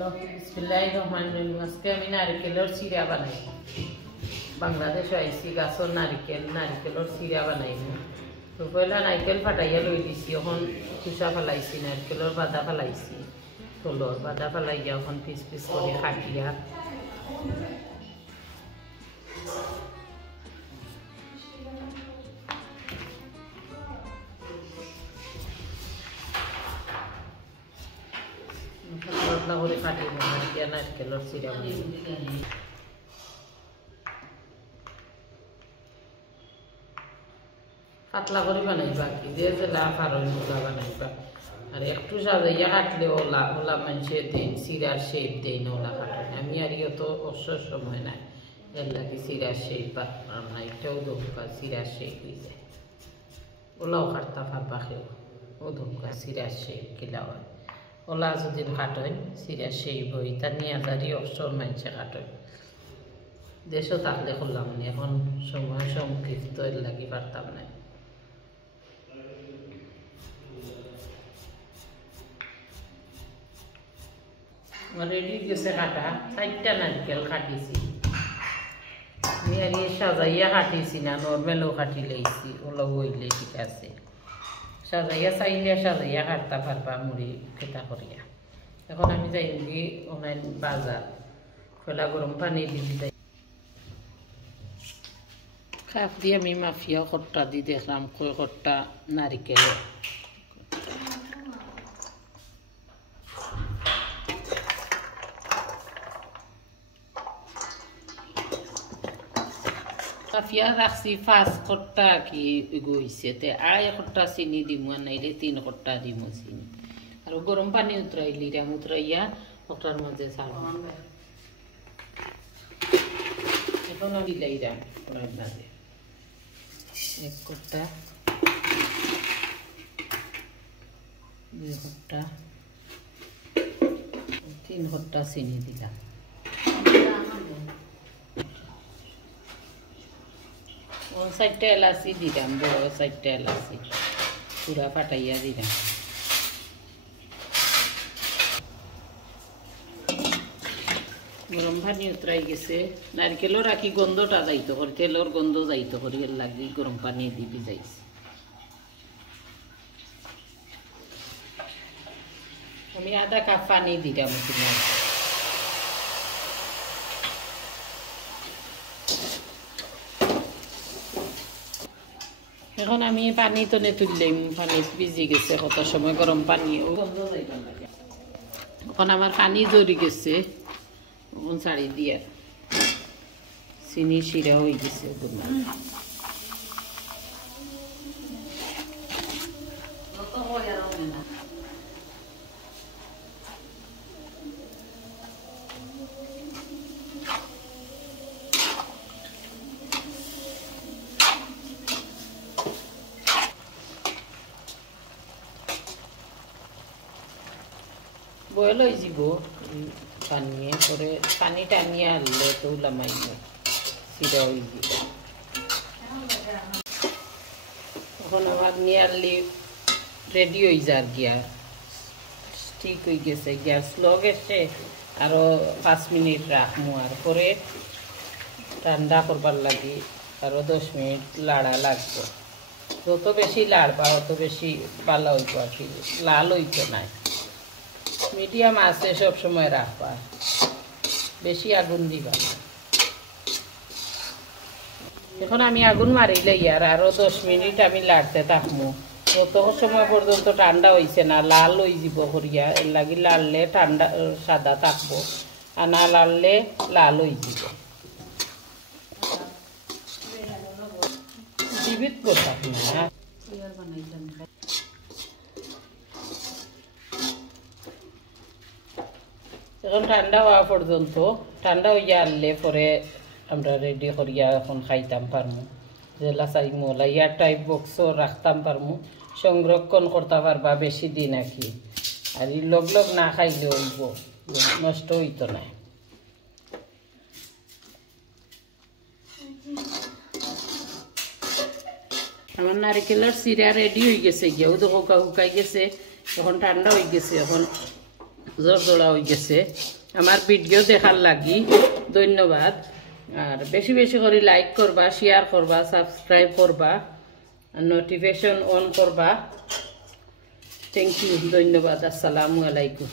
বিসমিল্লাহিররহমানিররহিম। আজকে আমি নারিকেলের চিরা বানাই। বাংলাদেশে আইসি গাছর নারিকেলের চিরা বানাই না। তো পয়লা নারিকেল ফাটাইয়া লই দিছি, এখন খোসা ফেলাইছি, নারিকেলের বাদা ফেলাইছি, তোলর বাদা ফেলাইয়া এখন পিস পিস করে কাটিয়া পাতলা করে কাটিয়ে নেব। নারিকেলের চিরা পাতলা করে বানাইবা, কি দিয়ে জেলা কারণ ওলা বানাইবা। আর একটু সাজাইয়া কাটলে ওলা ওলা মানুষের দিন চিরার শেপ দেই না, ওলা কাটে। আমি আর তো অবসর সময় নাই, এর লাগে চিরার শেপ বানাম না, এটাও ধোকা চিরার শেপ হয়ে যায়। ওলাও কাটতে পারবা কেউ, ও ধোকা চিরার শেপ কিলা হয়। ওলা যদি কাটেন চিরার শেপ হই, তার নিয়ে যারি অবসর মানুষে কাটেন। দেশও থাকলে করলাম না, এখন সময় সংক্ষিপ্ত, এর লাগি পারতাম না। রেডি গেছে কাটা, 4টা নারকেল কাটিছি। আমি আর সাজাইয়া কাটিছি না, নর্মালও কাটি লাইছি, ওলা হইলে ঠিক আছে। সাজাইয়া চাইলে সাজাইয়া কাটতে পারবা মুড়ি খেতা করিয়া। এখন আমি যাই গিয়ে অনলাইন বাজার, খোলা গরম পানি দিবি যাই। খাপ দিয়ে আমি মাফিয়া খট্টা দি দেখলাম, কয় খট্টা নারিকেল কাফিয়া রাখছি। 5 খট্টা কি গইছে, তে আড়াই খট্টা চিনি দিমু, নাইলে 3 খট্টা দিমু চিনি। আর গরম পানি উতরাইলিরাম, উতরাইয়া খট্টার মাঝে ছাড়ব। এখন আমি দিলাইরাম খট্টার মাঝে 1 খট্টা, 2 খট্টা, 3 খট্টা চিনি দিলাম। 4টা এলাচি দিলাম, বড় 4টা এলাচি পুরা ফাটাইয়া দিলাম। গরম পানি উতরাই গেছে, নারকেলের রাখি গন্ধটা যাইতো করি, তেলের গন্ধ যাইতো করি, এর লাগি গরম পানি দিবি যাইছে। আমি আধা কাপ পানি দিলাম। এখন আমি পানি তনে তুললাম, পানি ভিজি গেছে কত সময় গরম পানি, এখন আমার পানি জড়ি গেছে, এখন ছাড়ি দিয়া চিনি শিরা হয়ে গেছে। বয়েল হয়ে যাব পানিয়ে, পরে পানি টানিয়ে আনলে তো লামাই চিরা হয়ে যাব। এখন আমার নিয়ে আনলে রেডি হয়ে যার গিয়া, ঠিক হয়ে গেছে। গ্যাস স্লো গেছে, আরও 5 মিনিট রাখমু, আর পরে ঠান্ডা করবার লাগে আরও 10 মিনিট লাড়া লাগবে। যত বেশি লাড়বা অত বেশি ভালো হইব, আর কি লাল হইতো না। মিডিয়াম আছে সব সময় রাখবা, বেশি আগুন দিবা না। এখন আমি আগুন মারিলে আর আরো 10 মিনিট আমি লাড়তে থাকবো, যত সময় পর্যন্ত ঠান্ডা হয়েছে না, লাল হয়ে যাব করিয়া। এর লাগি লাড়লে ঠান্ডা সাদা থাকবো, আর না লাড়লে লাল হয়ে যাব। জীবিত করতাম না। এখন ঠান্ডা হওয়া পর্যন্ত, ঠান্ডা হইয়া আনলে পরে আমরা রেডি করিয়া এখন খাইতাম পারমু। যেলা চাইমু ওলা ইয়ার টাইপ বক্সও রাখতাম পারমু, সংরক্ষণ করতে পারবা বেশি দিন আর কি। আর লগ লগ না খাইলে হইব, নষ্ট হইতো না। আমার নারিকেলের চিরা রেডি হয়ে গেছে, গিয়েও তো শুকাই গেছে, এখন ঠান্ডা হয়ে গেছে। এখন জোড়া হয়ে গেছে। আমার ভিডিও দেখার লাগি ধন্যবাদ। আর বেশি বেশি করে লাইক করবা, শেয়ার করবা, সাবস্ক্রাইব করবা, নোটিফিকেশন অন করবা। থ্যাংক ইউ, ধন্যবাদ। আসসালামু আলাইকুম।